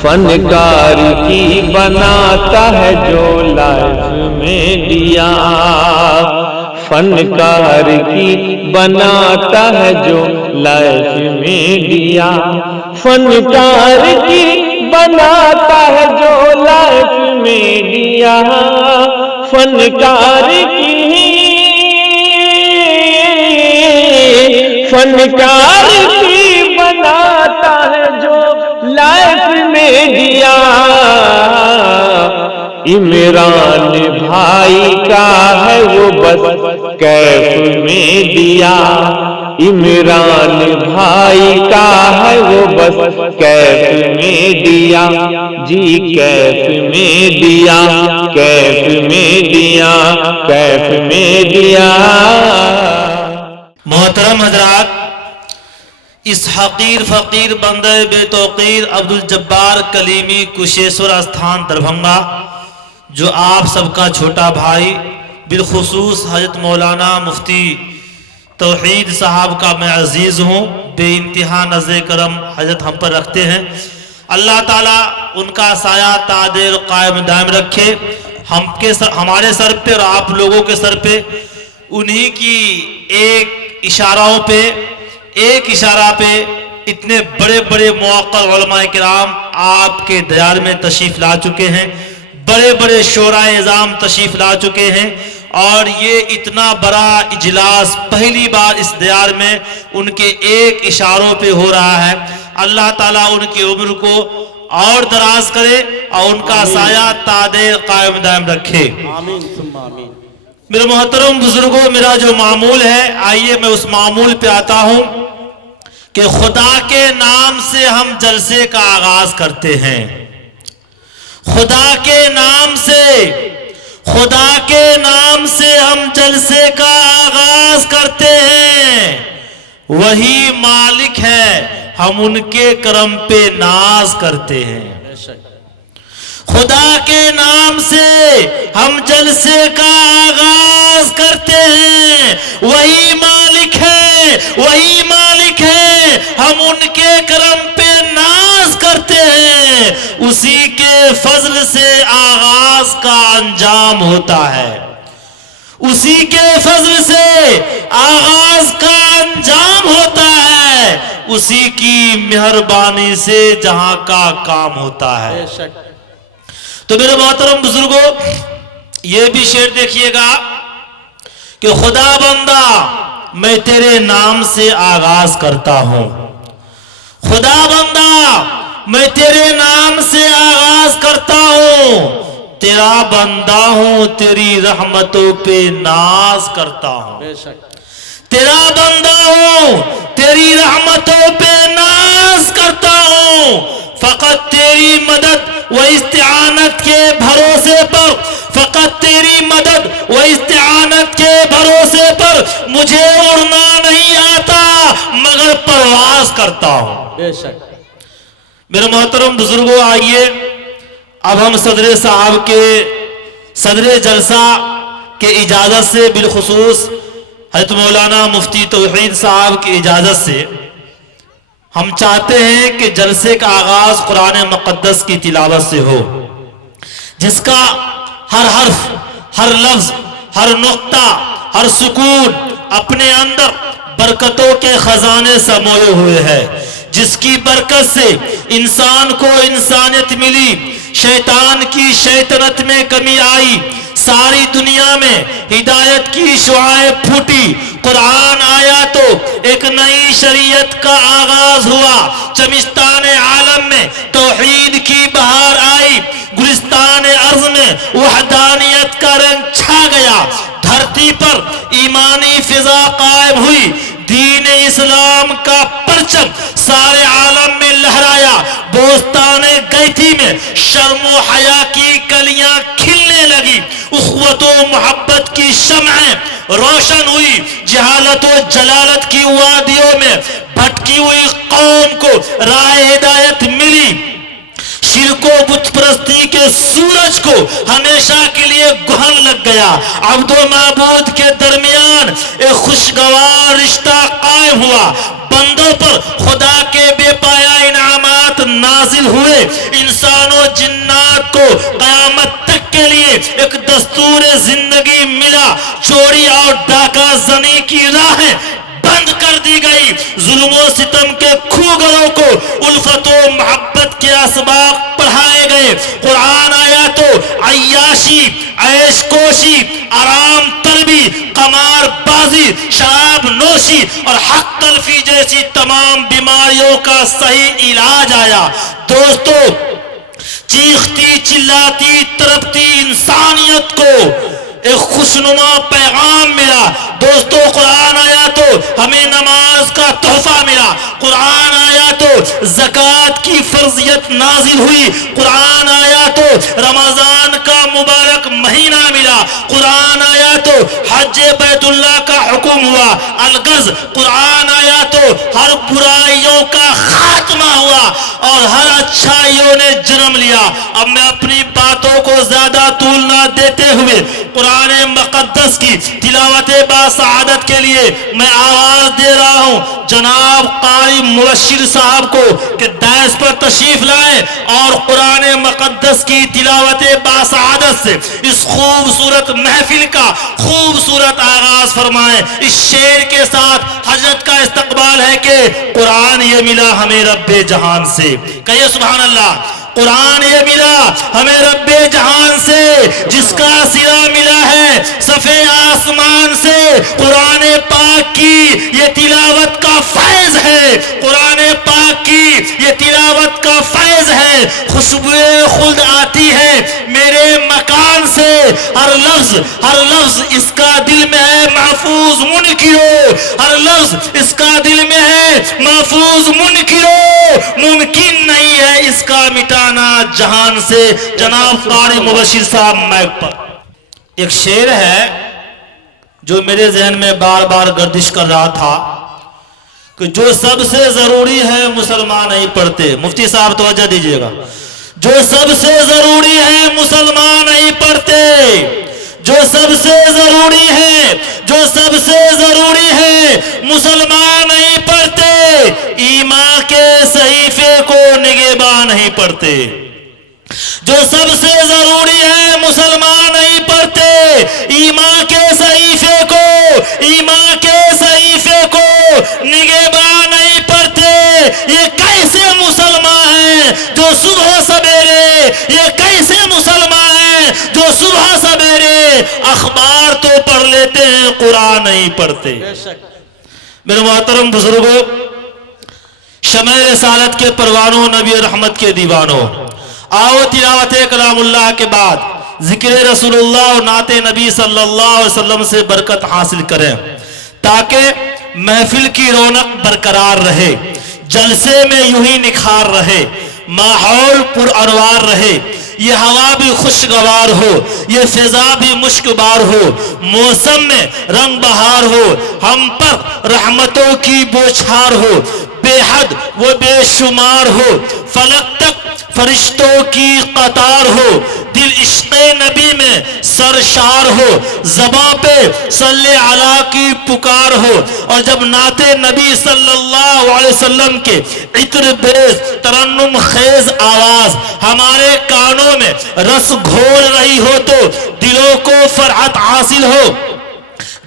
فنکار کی بناتا ہے جو لائف میں دیا، فنکار کی بناتا ہے جو لائف میں دیا، فنکار کی بناتا ہے جو لائف میں دیا، فنکار کی بناتا ہے جو لائف میں دیا۔ عمران بھائی کا ہے وہ بس کیف میں دیا، عمران بھائی کا ہے وہ بس کیف میں دیا، جی کیف میں دیا، کیف میں دیا، کیف میں دیا۔ محترم حضرات، اس حقیر فقیر بندے بے توقیر عبدالجبار کلیمی کشیشور استھان دربھنگا، جو آپ سب کا چھوٹا بھائی بالخصوص حضرت مولانا مفتی توحید صاحب کا میں عزیز ہوں، بے انتہا نظر کرم حضرت ہم پر رکھتے ہیں۔ اللہ تعالیٰ ان کا سایہ تعدیر قائم دائم رکھے، ہمارے سر پہ اور آپ لوگوں کے سر پہ انہی کی ایک اشارہ پہ اتنے بڑے بڑے موقر علماء کرام آپ کے دیار میں تشریف لا چکے ہیں، بڑے بڑے شورائے نظام تشریف لا چکے ہیں، اور یہ اتنا بڑا اجلاس پہلی بار اس دیار میں ان کے ایک اشاروں پہ ہو رہا ہے۔ اللہ تعالیٰ ان کی عمر کو اور دراز کرے اور ان کا سایہ تعدیر قائم دائم رکھے، آمین ثم آمین۔ میرے محترم بزرگوں، میرا جو معمول ہے، آئیے میں اس معمول پہ آتا ہوں کہ خدا کے نام سے ہم جلسے کا آغاز کرتے ہیں، خدا کے نام سے ہم جلسے کا آغاز کرتے ہیں، وہی مالک ہے ہم ان کے کرم پہ ناز کرتے ہیں۔ خدا کے نام سے ہم جلسے کا آغاز کرتے ہیں، وہی مالک ہے ہم ان کے کرم پہ ناز کرتے ہیں، اسی کے فضل سے آغاز کا انجام ہوتا ہے، اسی کے فضل سے آغاز کا انجام ہوتا ہے، اسی کی مہربانی سے جہاں کا کام ہوتا ہے۔ تو میرے محترم بزرگوں، یہ بھی شعر دیکھیے گا کہ خدا بندہ میں تیرے نام سے آغاز کرتا ہوں، خدا بندہ میں تیرے نام سے آغاز کرتا ہوں، تیرا بندہ ہوں تیری رحمتوں پہ ناز کرتا ہوں، تیرا بندہ ہوں تیری رحمتوں پہ ناز کرتا ہوں، فقط تیری مدد و استعانت کے بھروسے پر، فقط تیری مدد و استعانت کے بھروسے پر مجھے اڑنا نہیں آتا مگر پرواز کرتا ہوں۔ بے شک میرے محترم بزرگوں، آئیے اب ہم صدر صاحب کے صدر جلسہ کے اجازت سے، بالخصوص حضرت مولانا مفتی توحید صاحب کی اجازت سے، ہم چاہتے ہیں کہ جلسے کا آغاز قرآن مقدس کی تلاوت سے ہو، جس کا ہر حرف، ہر لفظ، ہر نقطہ، ہر سکون اپنے اندر برکتوں کے خزانے سموئے ہوئے ہیں، جس کی برکت سے انسان کو انسانیت ملی، شیطان کی شیطنت میں کمی آئی، ساری دنیا میں ہدایت کی شعاعیں پھوٹی، قرآن آیا تو ایک نئی شریعت کا آغاز ہوا، چمستان عالم میں توحید کی بہار آئی، گلستان ارض میں وحدانیت کا رنگ چھا گیا، دھرتی پر ایمانی فضا قائم ہوئی، دین اسلام کا پرچم سارے عالم میں لہرایا، بوستان گیتی میں شرم و حیا کی کلیاں کھلنے لگی، اخوت و محبت کی شمعیں روشن ہوئی، جہالت و جلالت کی وادیوں میں بھٹکی ہوئی قوم کو راہ ہدایت ملی، شرک کو بت پرستی کے سورج کو ہمیشہ کے لیے گہن لگ گیا. عبد و معبود کے درمیان ایک خوشگوار رشتہ قائم ہوا. بندوں پر خدا کے بے پایا انعامات نازل ہوئے. انسان و جنات کو قیامت تک کے لیے ایک دستور زندگی ملا. چوری اور ڈاکہ زنی کی راہیں بند کر دی گئی. ظلم و ستم کے کھوگروں کو الفت و محبت کے اسباق پڑھائے گئے. قرآن آیا تو عیاشی، عیش کوشی، آرام طلبی، قمار بازی، شراب نوشی اور حق تلفی جیسی تمام بیماریوں کا صحیح علاج آیا. دوستو، چیختی چلاتی تڑپتی انسانیت کو ایک خوشنما پیغام ملا. دوستو، قرآن آیا تو ہمیں نماز کا تحفہ ملا. قرآن آیا تو زکوٰۃ کی فرضیت نازل ہوئی. قرآن آیا تو رمضان کا مبارک مہینہ ملا. قرآن آیا تو حج بیت اللہ کا حکم ہوا. الغرض قرآن آیا تو ہر برائیوں کا خاتمہ ہوا اور ہر اچھائیوں نے جنم لیا. اب میں اپنی باتوں کو زیادہ طول نہ دیتے ہوئے قرآن مقدس کی تلاوت باسعادت کے لیے میں آواز دے رہا ہوں جناب قاری مبشر صاحب کو کہ دائس پر تشریف لائیں اور قرآن مقدس کی تلاوت باسعادت سے اس خوبصورت محفل کا خوبصورت آغاز فرمائیں. اس شعر کے ساتھ حضرت کا استقبال ہے کہ قرآن یہ ملا ہمیں رب جہان سے. کہیے سبحان اللہ. قرآن یہ ملا ہمیں رب جہان سے جس کا سرا ملا ہے صفے آسمان سے. قرآن پاک کی یہ تلاوت کا فیض ہے. قرآن پاک کی یہ تلاوت کا فیض ہے. خوشبو خلد آتی ہے میرے مکان سے. ہر لفظ اس کا دل میں ہے محفوظ منکرو. ہر لفظ اس کا دل میں ہے محفوظ منکرو. ممکن نہیں ہے اس کا مٹانا جہان سے. جناب قاری مبشر صاحب مائک پر. ایک شعر ہے جو میرے ذہن میں بار بار گردش کر رہا تھا کہ جو سب سے ضروری ہے مسلمان نہیں پڑھتے. مفتی صاحب توجہ دیجئے گا. جو سب سے ضروری ہے مسلمان نہیں پڑھتے. جو سب سے ضروری ہے، جو سب سے ضروری ہے مسلمان نہیں پڑھتے. ایمان کے صحیفے کو نگہباں نہیں پڑھتے. جو سب سے ضروری ہے مسلمان نہیں پڑھتے. ایمان کے صحیفے کو، ایمان کے صحیفے کو نگہباں نہیں پڑھتے. یہ کیسے مسلمان ہیں جو صبح سویرے، یہ کیسے مسلمان ہیں جو صبح سویرے اخبار تو پڑھ لیتے ہیں قرآن نہیں پڑھتے. میرے محترم بزرگوں، شمع رسالت کے پروانوں، نبی رحمت کے دیوانوں، آؤ تلاوت کلام اللہ کے بعد ذکر رسول اللہ اور نعت نبی صلی اللہ علیہ وسلم سے برکت حاصل کریں تاکہ محفل کی رونق برقرار رہے، جلسے میں یوں ہی نکھار رہے، ماحول پر انوار رہے، یہ ہوا بھی خوشگوار ہو، یہ فضا بھی مشکبار ہو، موسم میں رنگ بہار ہو، ہم پر رحمتوں کی بوچھار ہو، بے حد وہ بے شمار ہو، فلک تک فرشتوں کی قطار ہو، دل عشق نبی میں سرشار ہو، زباں پہ صلی علی کی پکار ہو، اور جب نعت نبی صلی اللہ علیہ وسلم کے عطر بیز ترنم خیز آواز ہمارے کانوں میں رس گھول رہی ہو تو دلوں کو فرحت حاصل ہو،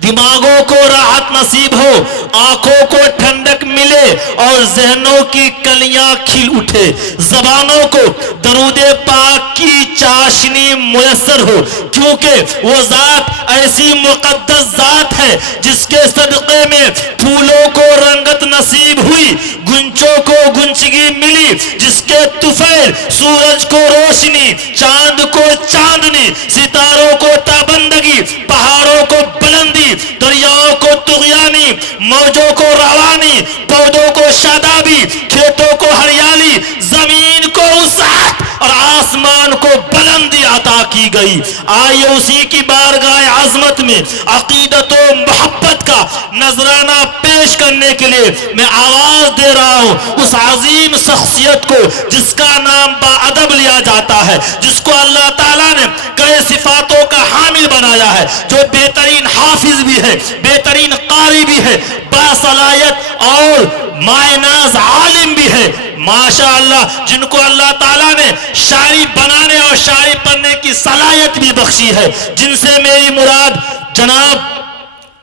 دماغوں کو راحت نصیب ہو، آنکھوں کو ٹھنڈک ملے اور ذہنوں کی کلیاں کھل اٹھے، زبانوں کو درود پاک کی چاشنی میسر ہو، کیونکہ وہ ذات ایسی مقدس ذات ہے جس کے صدقے میں پھولوں کو رنگت نصیب ہوئی، گنچوں کو گنچگی ملی، جس کے طفیل سورج کو روشنی، چاند کو چاندنی، ستاروں کو تابندگی، پہاڑوں کو بلندی، دریاؤں کو طغیانی، موجوں کو روانی، پودوں کو شادابی، کھیتوں کو ہریالی، زمین کو وسعت اور آسمان کو بلندی عطا کی گئی. آئیے اسی کی بارگاہ عظمت میں عقیدت و محبت کا نذرانہ پیش کرنے کے لیے میں آواز دے رہا ہوں اس عظیم شخصیت کو جس کا نام با ادب لیا جاتا ہے, جس کو اللہ تعالیٰ نے کئی صفاتوں کا حامل بنایا ہے, جو بہترین حافظ بھی ہے, بہترین قاری بھی ہے, باصلاحیت اور مائناز عالم بھی ہے ماشاءاللہ, جن کو اللہ تعالیٰ نے شاعری بنانے اور شاعری پڑھنے کی صلاحیت بھی بخشی ہے, جن سے میری مراد جناب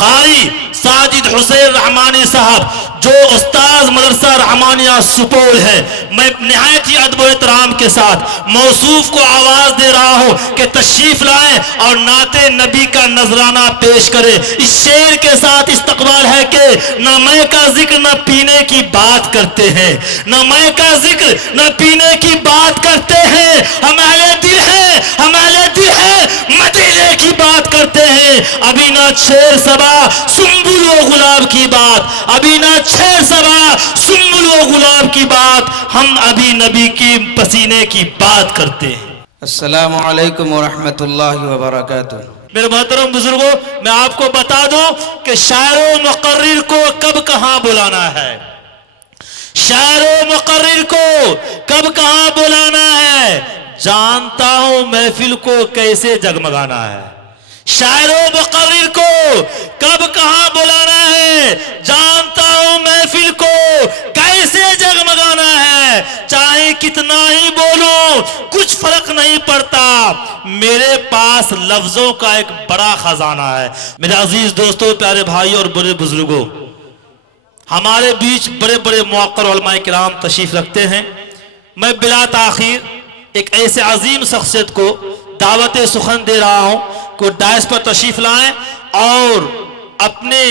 قاری ساجد حسین رحمانی صاحب جو استاذ مدرسہ رحمانیہ سپول ہے. میں نہایت ہی ادب و احترام کے ساتھ موصوف کو آواز دے رہا ہوں کہ تشریف لائیں اور نعت نبی کا نذرانہ پیش کرے. اس شعر کے ساتھ استقبال ہے کہ نہ میں کا ذکر نہ پینے کی بات کرتے ہیں, نہ میں کا ذکر نہ پینے کی بات کرتے ہیں, ہم اہل دل ہیں, ہم اہل دل ہیں, مدینے کی بات کرتے ہیں. ابھی نہ چھیر سبا سنبل و گلاب کی بات, ابھی نہ چھیر سبا سنبل و گلاب کی بات, ہم ابھی نبی کی پسینے کی بات کرتے ہیں. السلام علیکم ورحمۃ اللہ وبرکاتہ. میرے محترم بزرگوں, میں آپ کو بتا دوں کہ شاعر و مقرر کو کب کہاں بلانا ہے, شاعر و مقرر کو کب کہاں بلانا ہے, جانتا ہوں محفل کو کیسے جگمگانا ہے. شاعر و مقرر کو کب کہاں بلانا ہے, جانتا ہوں محفل کو کیسے جگمگانا ہے. چاہے کتنا ہی بولوں کچھ فرق نہیں پڑتا, میرے پاس لفظوں کا ایک بڑا خزانہ ہے. میرے عزیز دوستوں, پیارے بھائی اور بڑے بزرگوں, ہمارے بیچ بڑے بڑے موقر علماء کرام تشریف رکھتے ہیں. میں بلا تاخیر ایک ایسے عظیم شخصیت کو دعوت سخن دے رہا ہوں کہ ڈائس پر تشریف لائیں اور اپنے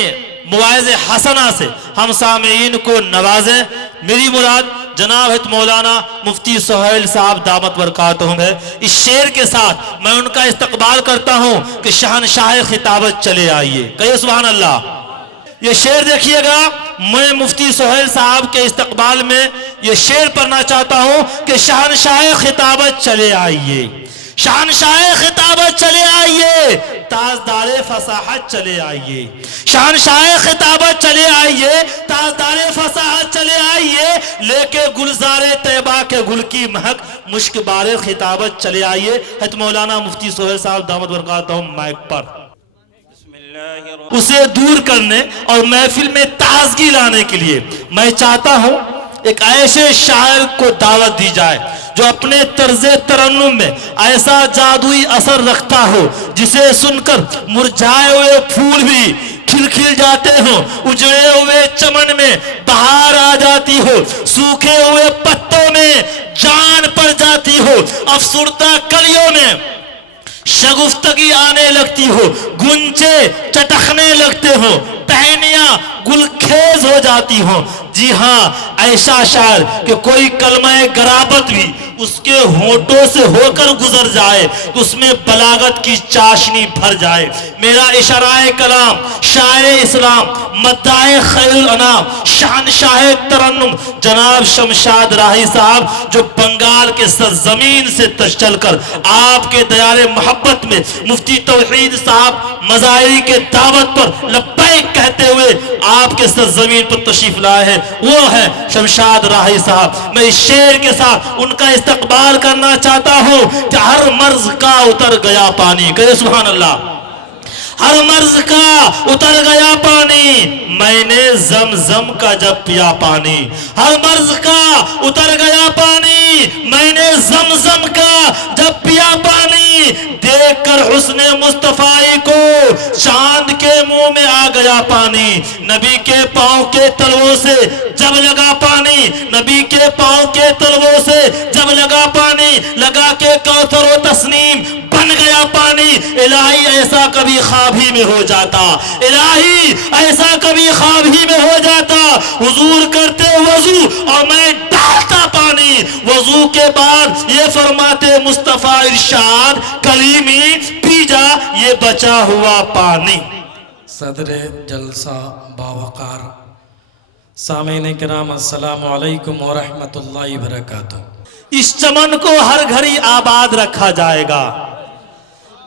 مواعظ حسنہ سے ہم سامعین کو نوازیں. میری مراد جناب حضرت مولانا مفتی سہیل صاحب دامت برکاتہم ہے. اس شعر کے ساتھ میں ان کا استقبال کرتا ہوں کہ شہنشاہ خطابت چلے آئیے. کہیے سبحان اللہ. یہ شعر دیکھیے گا, میں مفتی سہیل صاحب کے استقبال میں یہ شعر پڑھنا چاہتا ہوں کہ شہنشاہ خطابت چلے آئیے, شہنشاہ خطابت چلے آئیے, تاجدار فصاحت چلے آئیے, شہنشاہ خطابت چلے آئیے, تاجدار فصاحت چلے آئیے, لے کے گلزار طیبہ کے گل کی مہک مشک بار خطابت چلے آئیے. حضرت مولانا مفتی سہیل صاحب دامت برکاتہم مائک پر. اسے دور کرنے اور محفل میں تازگی لانے کے لیے میں چاہتا ہوں ایک ایسے شاعر کو دعوت دی جائے جو اپنے طرز ترنم میں ایسا جادوئی اثر رکھتا ہو جسے سن کر مرجھائے ہوئے پھول بھی کھل کھل جاتے ہوں, اجڑے ہوئے چمن میں بہار آ جاتی ہو, سوکھے ہوئے پتوں میں جان پڑ جاتی ہو, افسردہ کلیوں میں شگفتگی آنے لگتی ہو, گنچے چٹکنے لگتے ہوں, ٹہنیاں گل خیز ہو جاتی ہوں. جی ہاں, ایسا شاعر کہ کوئی کلمہ غرابت بھی اس کے ہونٹوں سے ہو کر گزر جائے تو اس میں بلاغت کی چاشنی بھر جائے. میرا اشارہ کلام شاعر اسلام مداح خیر الانام شہنشاہ ترنم جناب شمشاد راہی صاحب جو بنگال کے سرزمین سے چل کر آپ کے دیار محبت میں مفتی توحید صاحب مظاہری کے دعوت پر لبیک کہتے ہوئے آپ کے سرزمین پر تشریف لائے ہیں, وہ ہے شمشاد راہی صاحب. میں اس شعر کے ساتھ ان کا استقبال کرنا چاہتا ہوں کہ ہر مرض کا اتر گیا پانی. کہے سبحان اللہ. ہر مرض کا اتر گیا پانی, میں نے زمزم کا جب پیا پانی. ہر مرض کا اتر گیا پانی, میں نے زمزم کا جب پیا پانی. دیکھ کر حسن مصطفی کو چاند کے منہ میں آ گیا پانی. نبی کے پاؤں کے تلووں سے جب لگا پانی, نبی کے پاؤں کے تلووں سے جب لگا پانی, لگا کے کوثر و تسنیم بن گیا پانی. الہی ایسا کبھی خواب ہی میں ہو جاتا, الہی ایسا کبھی خواب ہی میں ہو جاتا. حضور کرتے وضو اور میں ڈالتا پانی. وضو کے بعد یہ فرماتے مصطفیٰ ارشاد کلیمی پی جا یہ بچا ہوا پانی. صدر جلسہ باوقار سامعین کرام السلام علیکم ورحمۃ اللہ وبرکاتہ. اس چمن کو ہر گھڑی آباد رکھا جائے گا.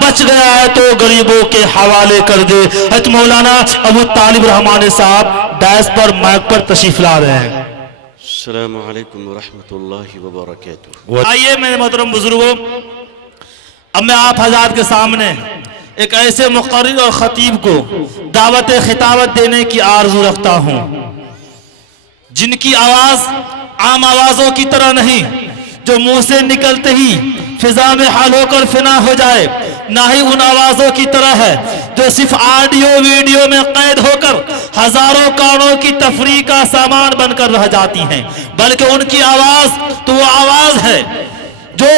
بچ گیا ہے تو غریبوں کے حوالے کر دے۔ حضرت مولانا ابو طالب رحمانی صاحب ڈائس پر مائک پر تشریف لا رہے ہیں۔ السلام علیکم ورحمۃ اللہ وبرکاتہ۔ آئیے میرے محترم بزرگوں، اب میں آپ حضرات کے سامنے ایک ایسے مقرر اور خطیب کو دعوت خطابت دینے کی آرزو رکھتا ہوں جن کی آواز عام آوازوں کی طرح نہیں، جو منہ سے نکلتے ہی فضا میں حال ہو کر فنا ہو جائے، نہ ہی ان آوازوں کی طرح ہے جو صرف آڈیو ویڈیو میں قید ہو کر ہزاروں کانوں کی تفریح کا سامان بن کر رہ جاتی ہیں، بلکہ ان کی آواز تو وہ آواز ہے جو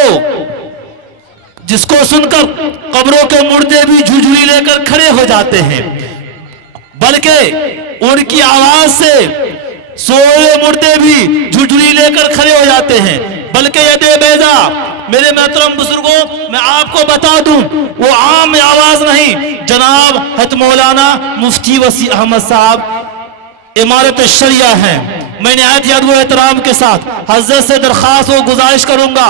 جس کو سن کر قبروں کے مردے بھی جھجھری لے کر کھڑے ہو جاتے ہیں، بلکہ ان کی آواز سے سوئے مردے بھی جھجھری لے کر کھڑے ہو جاتے ہیں، بلکہ ید بیضا میرے محترم بزرگوں میں آپ کو بتا دوں وہ عام آواز نہیں، جناب حضرت مولانا مفتی وسیع احمد صاحب امارت الشریعہ ہیں۔ میں نہایت ہی ادب و احترام کے ساتھ حضرت سے درخواست و گزارش کروں گا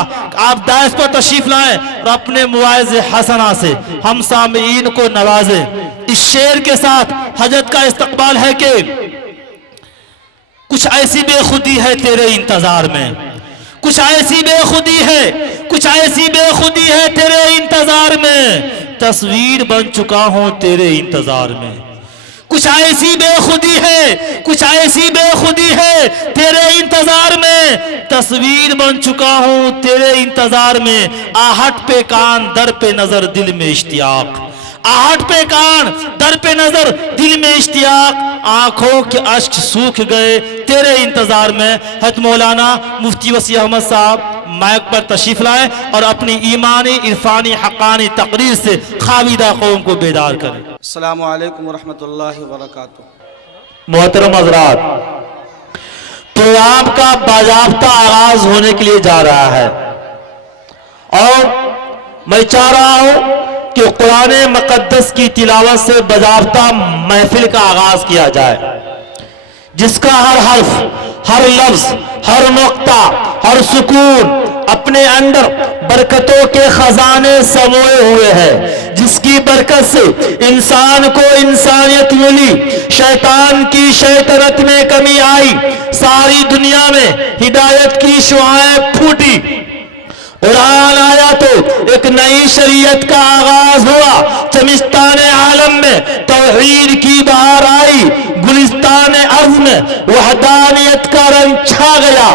آپ دائس پر تشریف لائیں اور اپنے مواعظ حسنہ سے ہم سامعین کو نوازیں۔ اس شعر کے ساتھ حضرت کا استقبال ہے کہ کچھ ایسی بے خودی ہے تیرے انتظار میں، کچھ ایسی بے خودی ہے، کچھ ایسی بے خودی ہے تیرے انتظار میں، تصویر بن چکا ہوں تیرے انتظار میں، کچھ ایسی بے خودی ہے، کچھ ایسی بے خودی ہے تیرے انتظار میں، تصویر بن چکا ہوں تیرے انتظار میں، آہٹ پہ کان در پہ نظر دل میں اشتیاق، آہٹ پہ کان در پہ نظر دل میں اشتیاق، آنکھوں کے اشک سوکھ گئے تیرے انتظار میں۔ حضرت مولانا مفتی وسیع احمد صاحب مائک پر تشریف لائیں اور اپنی ایمانی عرفانی حقانی تقریر سے خاویدہ قوم کو بیدار کریں۔ السلام علیکم ورحمۃ اللہ وبرکاتہ۔ محترم حضرات، پروگرام کا باضابطہ آغاز ہونے کے لیے جا رہا ہے اور میں چاہ رہا ہوں کہ قرآن مقدس کی تلاوت سے باضابطہ محفل کا آغاز کیا جائے، جس کا ہر حرف، ہر لفظ، ہر نقطہ، ہر سکون اپنے اندر برکتوں کے خزانے سموئے ہوئے ہیں، جس کی برکت سے انسان کو انسانیت ملی، شیطان کی شیطنت میں کمی آئی، ساری دنیا میں ہدایت کی شعاعیں پھوٹی، قرآن آیا تو ایک نئی شریعت کا آغاز ہوا، چمستان عالم میں توحید کی بہار آئی، گلستان ارض میں وحدانیت کا رنگ چھا گیا،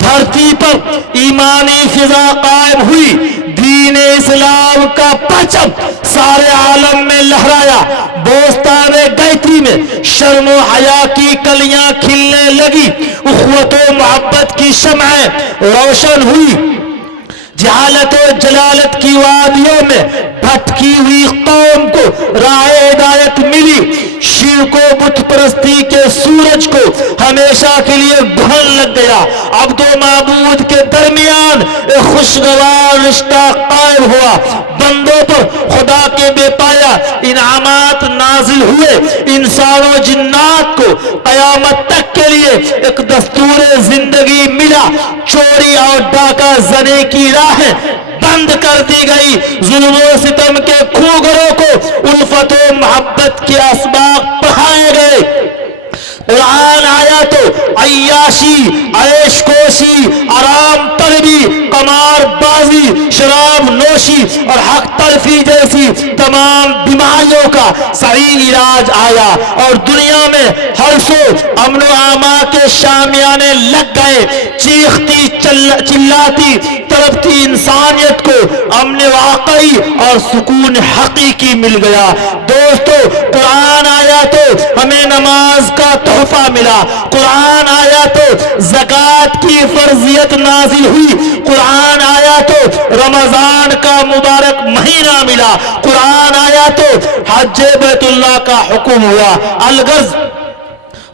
دھرتی پر ایمانی فضا قائم ہوئی، دین اسلام کا پرچم سارے عالم میں لہرایا، بوستان گیتی میں شرم و حیا کی کلیاں کھلنے لگی، اخوت و محبت کی شمعیں روشن ہوئی، جہالت و جلالت کی وادیوں میں بھٹکی ہوئی قوم کو راہ ہدایت ملی، شرک و بت پرستی کے سورج کو ہمیشہ کے لیے گھن لگ گیا، عبد و معبود کے درمیان ایک خوشگوار رشتہ قائم ہوا، بندوں پر خدا کے بے پایا انعامات نازل ہوئے، انسان و جنات کو قیامت تک کے لیے ایک دستور زندگی ملا، چوری اور ڈاکہ زنی کی راہیں بند کر دی گئی، ظلم و ستم کے کھوگروں کو الفت و محبت کے اسباق پڑھائے گئے، قرآن آیا تو عیاشی، عیش کوشی، آرام طلبی، قمار بازی، شراب نوشی اور حق تلفی جیسی تمام بیماریوں کا صحیح علاج آیا، اور دنیا میں ہر سو امن و امان کے شامیانے لگ گئے، چیختی چلاتی تڑپتی انسانیت کو امن واقعی اور سکون حقیقی مل گیا۔ دوستو، قرآن آیا تو ہمیں نماز کا تحفہ ملا، قرآن آیا تو زکوٰۃ کی فرضیت نازل ہوئی، قرآن آیا تو رمضان کا مبارک مہینہ ملا، قرآن آیا تو حج بیت اللہ کا حکم ہوا۔ الغرض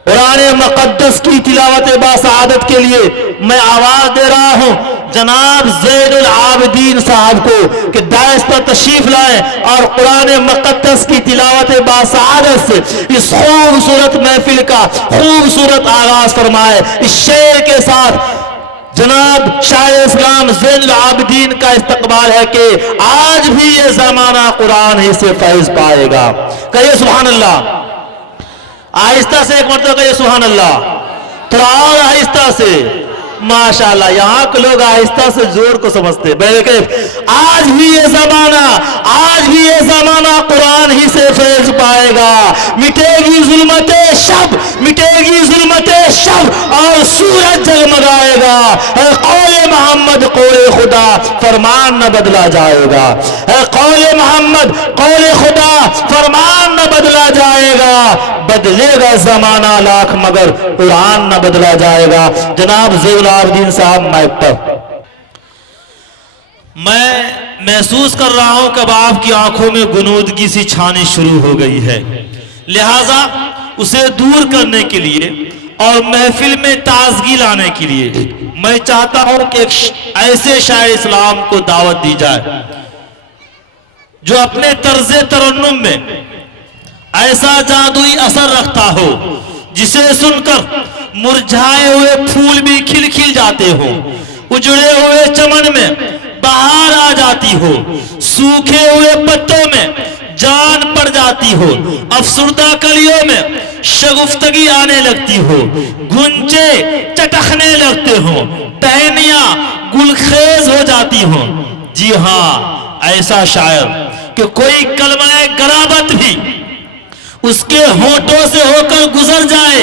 قرآن مقدس کی تلاوت باسعادت کے لیے میں آواز دے رہا ہوں جناب زین العابدین صاحب کو کہ دائس پر تشریف لائیں اور قرآن مقدس کی تلاوت باسعادت سے اس خوبصورت محفل کا خوبصورت آغاز فرمائے۔ اس شعر کے ساتھ جناب شاہ اسلام زین العابدین کا استقبال ہے کہ آج بھی یہ زمانہ قرآن ہی سے فیض پائے گا. کہیے سبحان اللہ. آہستہ سے ایک مرتبہ کہیے سبحان اللہ. تھوڑا اور آہستہ سے. ماشاءاللہ یہاں کے لوگ آہستہ سے زور کو سمجھتے. آج بھی یہ زمانہ قرآن ہی سے فیض پائے گا. مٹے گی ظلمت شب, مٹے گی ظلمت شب اور سورج جگمگائے گا. قول محمد قول خدا, فرمان نہ بدلا جائے گا. قول محمد قول خدا, فرمان نہ بدلا جائے گا. بدلے گا زمانہ لاکھ مگر قرآن نہ بدلا جائے گا. جناب زین العابدین صاحب مائک پر. میں محسوس کر رہا ہوں کہ اب آپ کی آنکھوں میں غنودگی سی چھانی شروع ہو گئی ہے, لہٰذا اسے دور کرنے کے لیے اور محفل میں تازگی لانے کے لیے میں چاہتا ہوں کہ ایک ایسے شاعر اسلام کو دعوت دی جائے جو اپنے طرز ترنم میں ایسا جادوئی اثر رکھتا ہو جسے سن کر مرجھائے ہوئے پھول بھی کھل کھل جاتے ہوں, اجڑے ہوئے چمن میں بہار آ جاتی ہو, سوکھے ہوئے پتوں میں جان پڑ جاتی ہو, افسردہ کلیوں میں شگفتگی آنے لگتی ہو, گھنچے چٹکنے لگتے ہوں, ٹہنیاں گلخیز ہو جاتی ہوں. جی ہاں, ایسا شاعر کہ کوئی کلمہ غرابت بھی اس کے ہونٹوں سے ہو کر گزر جائے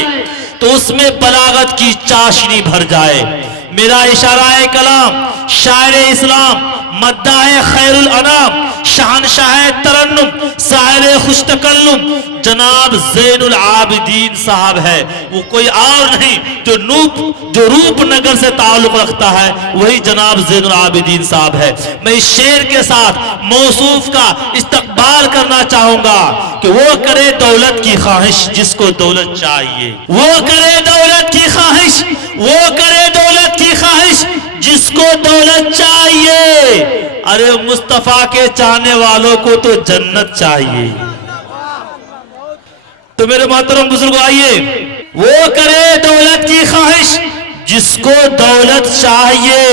تو اس میں بلاغت کی چاشنی بھر جائے. میرا اشارہ کلام شاعر اسلام, مداح خیر الانام, شہنشاہ ترنم, شاعر خوش تکلم جناب زین العابدین صاحب ہے. وہ کوئی اور نہیں جو روپ نگر سے تعلق رکھتا ہے, وہی جناب زین العابدین صاحب ہے. میں اس شعر کے ساتھ موصوف کا استقبال کرنا چاہوں گا کہ وہ کرے دولت کی خواہش جس کو دولت چاہیے, وہ کرے دولت کی خواہش, وہ کرے دولت کی خواہش جس کو دولت چاہیے. ارے مصطفیٰ کے چاہنے والوں کو تو جنت چاہیے. تو میرے محترم بزرگ آئیے, وہ کرے دولت کی خواہش جس کو دولت چاہیے.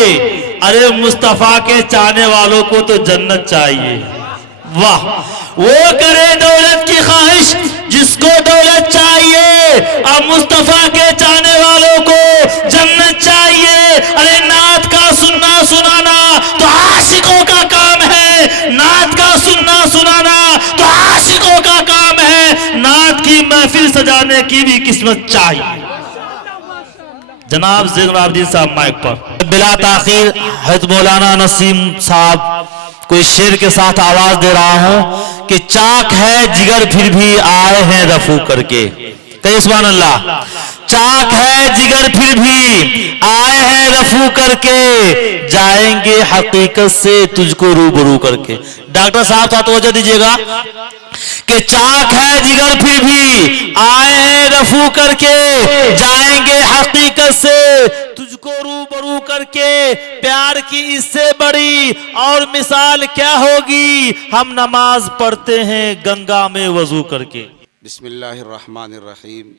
ارے مصطفیٰ کے چاہنے والوں کو تو جنت چاہیے. واہ, وہ کرے دولت کی خواہش جس کو دولت چاہیے, اب مصطفیٰ کے چاہنے والوں کو جنت چاہیے. ارے نعت کا سننا سنانا تو عاشقوں کا کام ہے, نعت کا سننا سنانا تو عاشقوں کا کام ہے, نعت کی محفل سجانے کی بھی قسمت چاہیے. جناب زین العابدین صاحب مائک پر. بلا تاخیر حضرت مولانا نسیم صاحب کوئی شعر کے ساتھ آواز دے رہا ہوں کہ چاک ہے جگر پھر بھی آئے ہیں رفو کر کے. کہیے سبحان اللہ. چاک ہے جگر پھر بھی آئے ہیں رفو کر کے, جائیں گے حقیقت سے تجھ کو روبرو کر کے. ڈاکٹر صاحب تھا توجہ دیجئے گا کہ چاک ہے جگر پھر بھی آئے ہیں رفو کر کے, جائیں گے حقیقت سے تجھ کو روبرو کر کے. پیار کی اس سے بڑی اور مثال کیا ہوگی, ہم نماز پڑھتے ہیں گنگا میں وضو کر کے. بسم اللہ الرحمن الرحیم.